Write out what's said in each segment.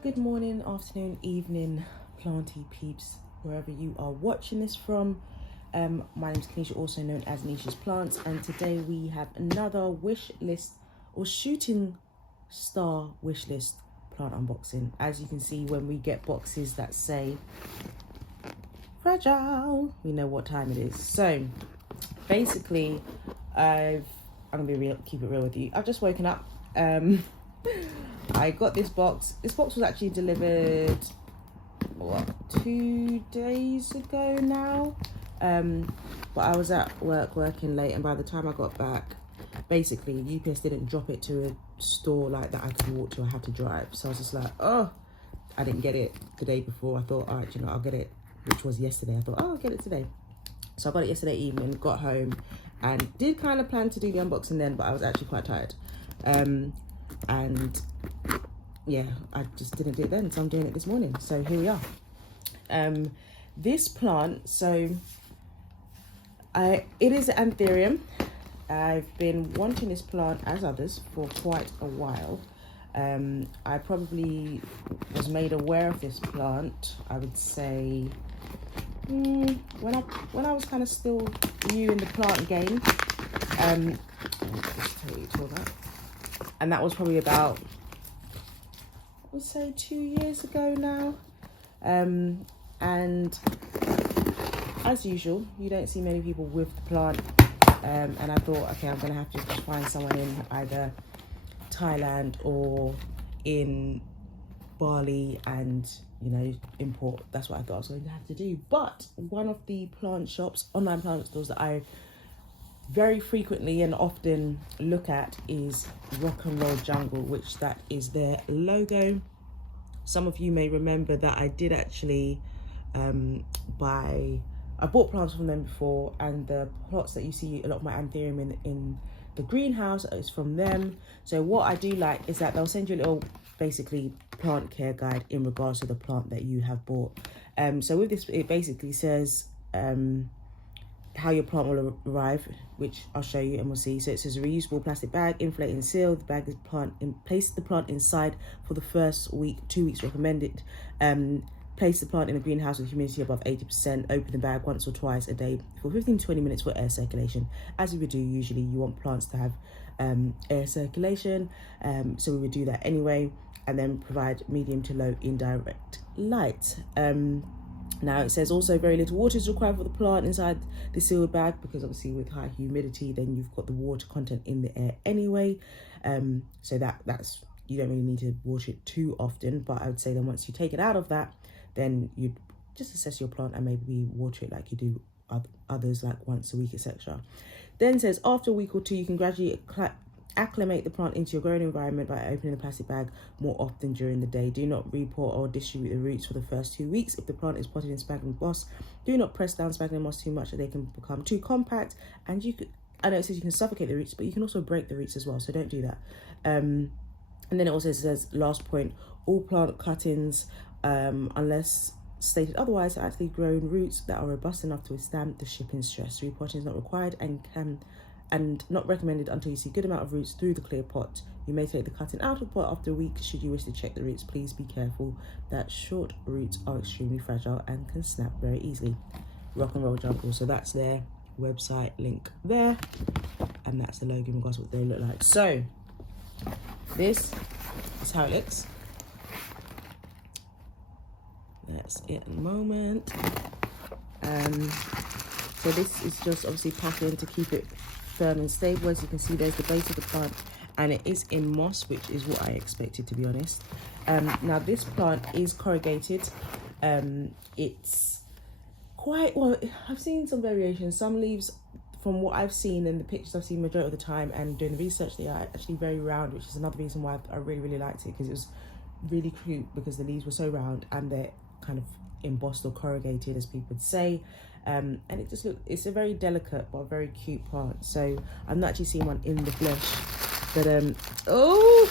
Good morning, afternoon, evening, planty peeps, wherever you are watching this from. My name is Kanisha, also known as Niche's Plants, and today we have another wish list or shooting star wish list plant unboxing. As you can see, when we get boxes that say fragile, we know what time it is. So basically, I'm gonna be real, keep it real with you. I've just woken up. I got this box. This box was actually delivered, 2 days ago now. But I was at work working late, and by the time I got back, basically UPS didn't drop it to a store like that I could walk to. I had to drive. So I was just like, oh, I didn't get it the day before. I thought, all right, you know, I'll get it, which was yesterday. I thought, oh, I'll get it today. So I got it yesterday evening, got home, and did kind of plan to do the unboxing then, but I was actually quite tired. And yeah, I just didn't do it then, so I'm doing it this morning. So here we are. This plant, so it is an Anthurium. I've been wanting this plant, as others, for quite a while. I probably was made aware of this plant, I would say, when I was kind of still new in the plant game. Just tell you all that. And that was probably about, I would say, 2 years ago now. And as usual, you don't see many people with the plant. And I thought, okay, I'm going to have to just find someone in either Thailand or in Bali and, you know, import. That's what I thought I was going to have to do. But one of the plant shops, online plant stores that I very frequently and often look at is Rock and Roll Jungle, which that is their logo. Some of you may remember that I did actually I bought plants from them before, and the plots that you see a lot of my Anthurium in the greenhouse is from them. So what I do like is that they'll send you a little basically plant care guide in regards to the plant that you have bought. So with this, it basically says how your plant will arrive, which I'll show you and we'll see. So it says a reusable plastic bag, inflate and seal. The bag is place the plant inside for the first week, 2 weeks recommended. Place the plant in a greenhouse with humidity above 80%. Open the bag once or twice a day for 15 to 20 minutes for air circulation. As you would do usually, you want plants to have air circulation. So we would do that anyway. And then provide medium to low indirect light. Now it says also very little water is required for the plant inside the sealed bag, because obviously with high humidity, then you've got the water content in the air anyway. So that's, you don't really need to water it too often, but I would say then once you take it out of that, then you'd just assess your plant and maybe water it like you do others, like once a week, etc. Then says after a week or two, you can gradually acclimate the plant into your growing environment by opening the plastic bag more often during the day. Do not repot or distribute the roots for the first 2 weeks. If the plant is potted in sphagnum moss, do not press down sphagnum moss too much, or they can become too compact. And you could, I know it says you can suffocate the roots, but you can also break the roots as well, so don't do that. And then it also says, last point, all plant cuttings, unless stated otherwise, are actually grown roots that are robust enough to withstand the shipping stress. Repotting is not required and not recommended until you see a good amount of roots through the clear pot. You may take the cutting out of the pot after a week should you wish to check the roots. Please be careful that short roots are extremely fragile and can snap very easily. Rock and Roll Jungle, so that's their website link there, and that's the logo in regards to what they look like. So this is how it looks. That's it at the moment. So this is just obviously packing to keep it firm and stable. As you can see, there's the base of the plant, and it is in moss, which is what I expected, to be honest. Now this plant is corrugated. It's quite, well, I've seen some variations. Some leaves, from what I've seen in the pictures I've seen majority of the time and doing the research, they are actually very round, which is another reason why I really liked it, because it was really cute, because the leaves were so round and they're kind of embossed or corrugated, as people would say. And it just looks, it's a very delicate but very cute plant. So I've not actually seen one in the flesh, but oh,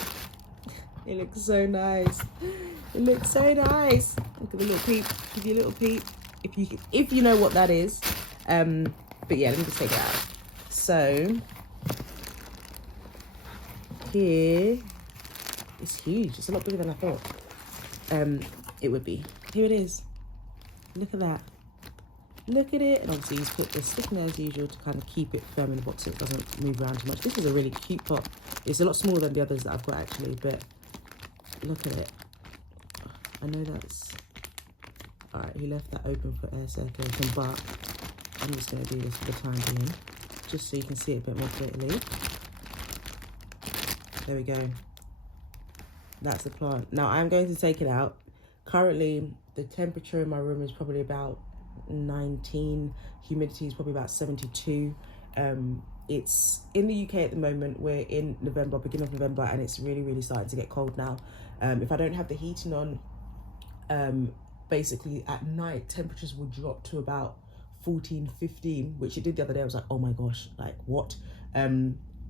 it looks so nice. It looks so nice. Look at the little peep. Give you a little peep if you know what that is. But yeah, let me just take it out. So here, it's huge. It's a lot bigger than I thought. it would be. Here it is. Look at that. Look at it. And obviously he's put the stick in there as usual to kind of keep it firm in the box so it doesn't move around too much. This is a really cute pot. It's a lot smaller than the others that I've got actually, but look at it. I know that's... Alright, he left that open for air circulation, but I'm just going to do this for the time being, just so you can see it a bit more clearly. There we go. That's the plant. Now I'm going to take it out. Currently, the temperature in my room is probably about 19. Humidity is probably about 72. It's in the UK at the moment. We're in November, beginning of November, and it's really, really starting to get cold now. If I don't have the heating on, basically at night temperatures will drop to about 14, 15, which it did the other day. I was like, oh my gosh, like what?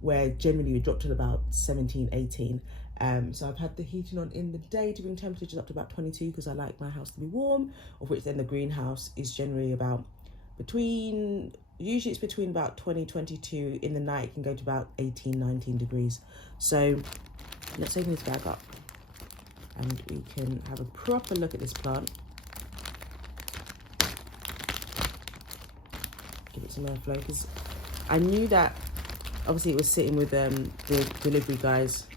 Where generally we dropped to about 17, 18. So I've had the heating on in the day to bring temperatures up to about 22 because I like my house to be warm, of which then the greenhouse is generally about usually it's between about 20, 22. In the night it can go to about 18, 19 degrees. So let's open this bag up and we can have a proper look at this plant. Give it some airflow because I knew that obviously it was sitting with the delivery guys,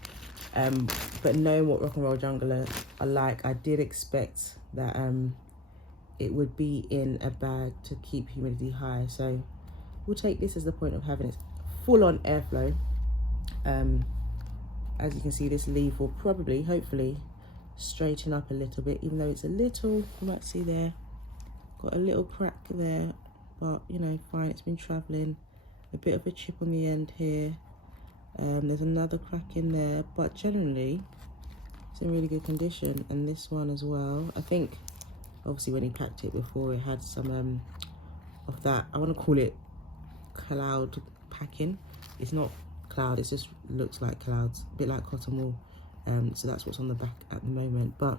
but knowing what Rock and Roll Jungle are like, I did expect that it would be in a bag to keep humidity high. So we'll take this as the point of having it full on airflow. As you can see, this leaf will probably, hopefully, straighten up a little bit, even though it's a little, you might see there, got a little crack there, but you know, fine, it's been traveling. A bit of a chip on the end here. There's another crack in there, but generally it's in really good condition. And this one as well. I think obviously when he packed it before, it had some of that, I want to call it cloud packing. It's not cloud, it just looks like clouds, a bit like cotton wool. So that's what's on the back at the moment. But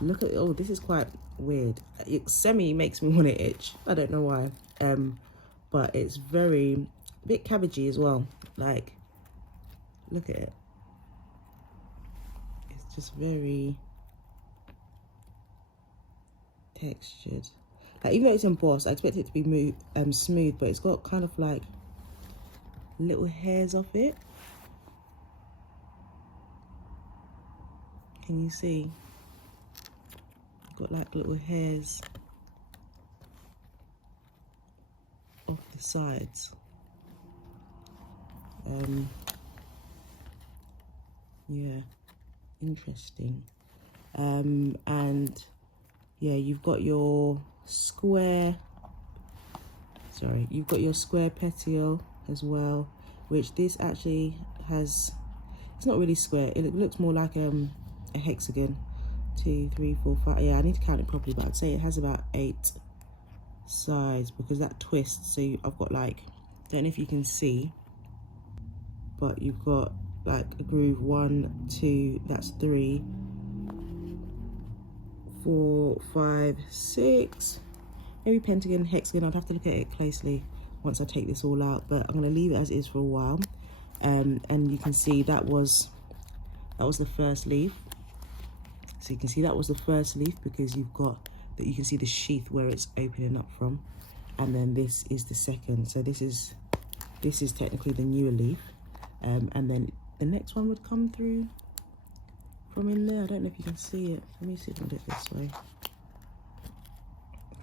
look at, oh, this is quite weird. It semi makes me want to itch. I don't know why. But it's very, a bit cabbagey as well. Like, look at it. It's just very textured. Like, even though it's embossed, I expect it to be smooth, but it's got kind of like little hairs off it. Can you see? Got like little hairs off the sides. Yeah, interesting. And yeah, you've got your square, you've got your square petiole as well, which this actually has, it's not really square, it looks more like a hexagon. 2, 3, 4, 5, yeah, I need to count it properly, but I'd say it has about 8 sides because that twists. So I've got like, don't know if you can see, but you've got like a groove, 1, 2, that's 3, 4, 5, 6, maybe pentagon, hexagon. I'd have to look at it closely once I take this all out, but I'm going to leave it as is for a while. And you can see that was the first leaf. So you can see that was the first leaf because you've got that, you can see the sheath where it's opening up from, and then this is the second. So this is technically the newer leaf, and then the next one would come through from in there. I don't know if you can see it. Let me see if I can do it this way.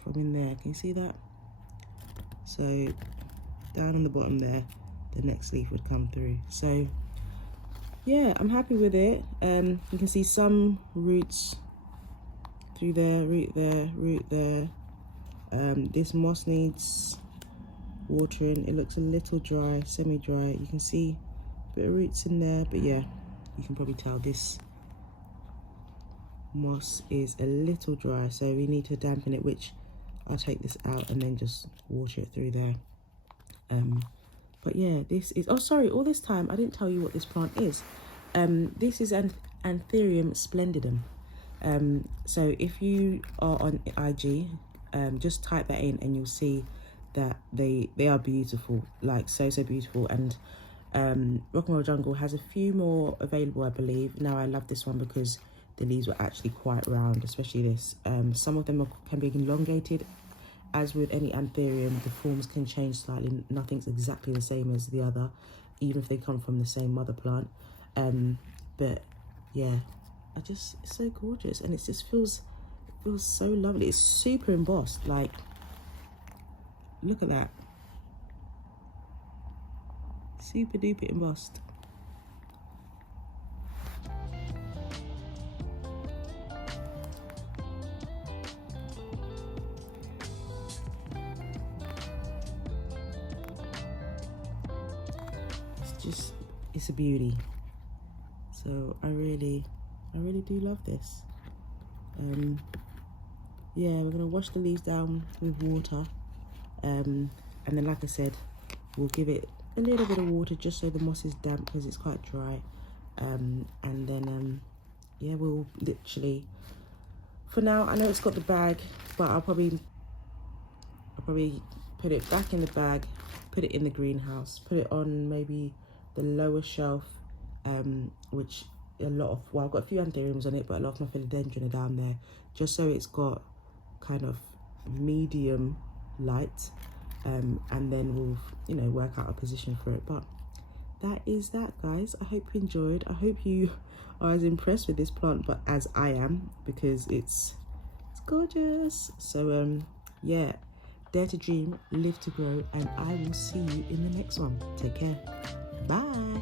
From in there, can you see that? So down on the bottom there, the next leaf would come through. So yeah, I'm happy with it. You can see some roots through there, root there, root there. This moss needs watering. It looks a little dry, semi-dry. You can see a bit of roots in there, but yeah, you can probably tell this moss is a little dry, so we need to dampen it, which I'll take this out and then just water it through there. But yeah, this is, oh sorry, all this time I didn't tell you what this plant is. This is an Anthurium splendidum. So if you are on IG, just type that in and you'll see that they are beautiful, like so beautiful. And Rock and Roll Jungle has a few more available, I believe. Now I love this one because the leaves were actually quite round, especially this. Some of them can be elongated. As with any Anthurium, the forms can change slightly. Nothing's exactly the same as the other, even if they come from the same mother plant. But yeah, it's so gorgeous, and it just feels so lovely. It's super embossed. Like, look at that, super duper embossed. It's a beauty. So I really do love this. Yeah, we're gonna wash the leaves down with water, and then, like I said, we'll give it a little bit of water just so the moss is damp, because it's quite dry. And then yeah, we'll literally, for now, I know it's got the bag, but I'll probably put it back in the bag, put it in the greenhouse, put it on maybe the lower shelf, which I've got a few Anthuriums on it, but a lot of my philodendron are down there, just so it's got kind of medium light, and then we'll work out a position for it. But that is that, guys. I hope you enjoyed. I hope you are as impressed with this plant but as I am, because it's gorgeous. So yeah, dare to dream, live to grow, and I will see you in the next one. Take care. Bye.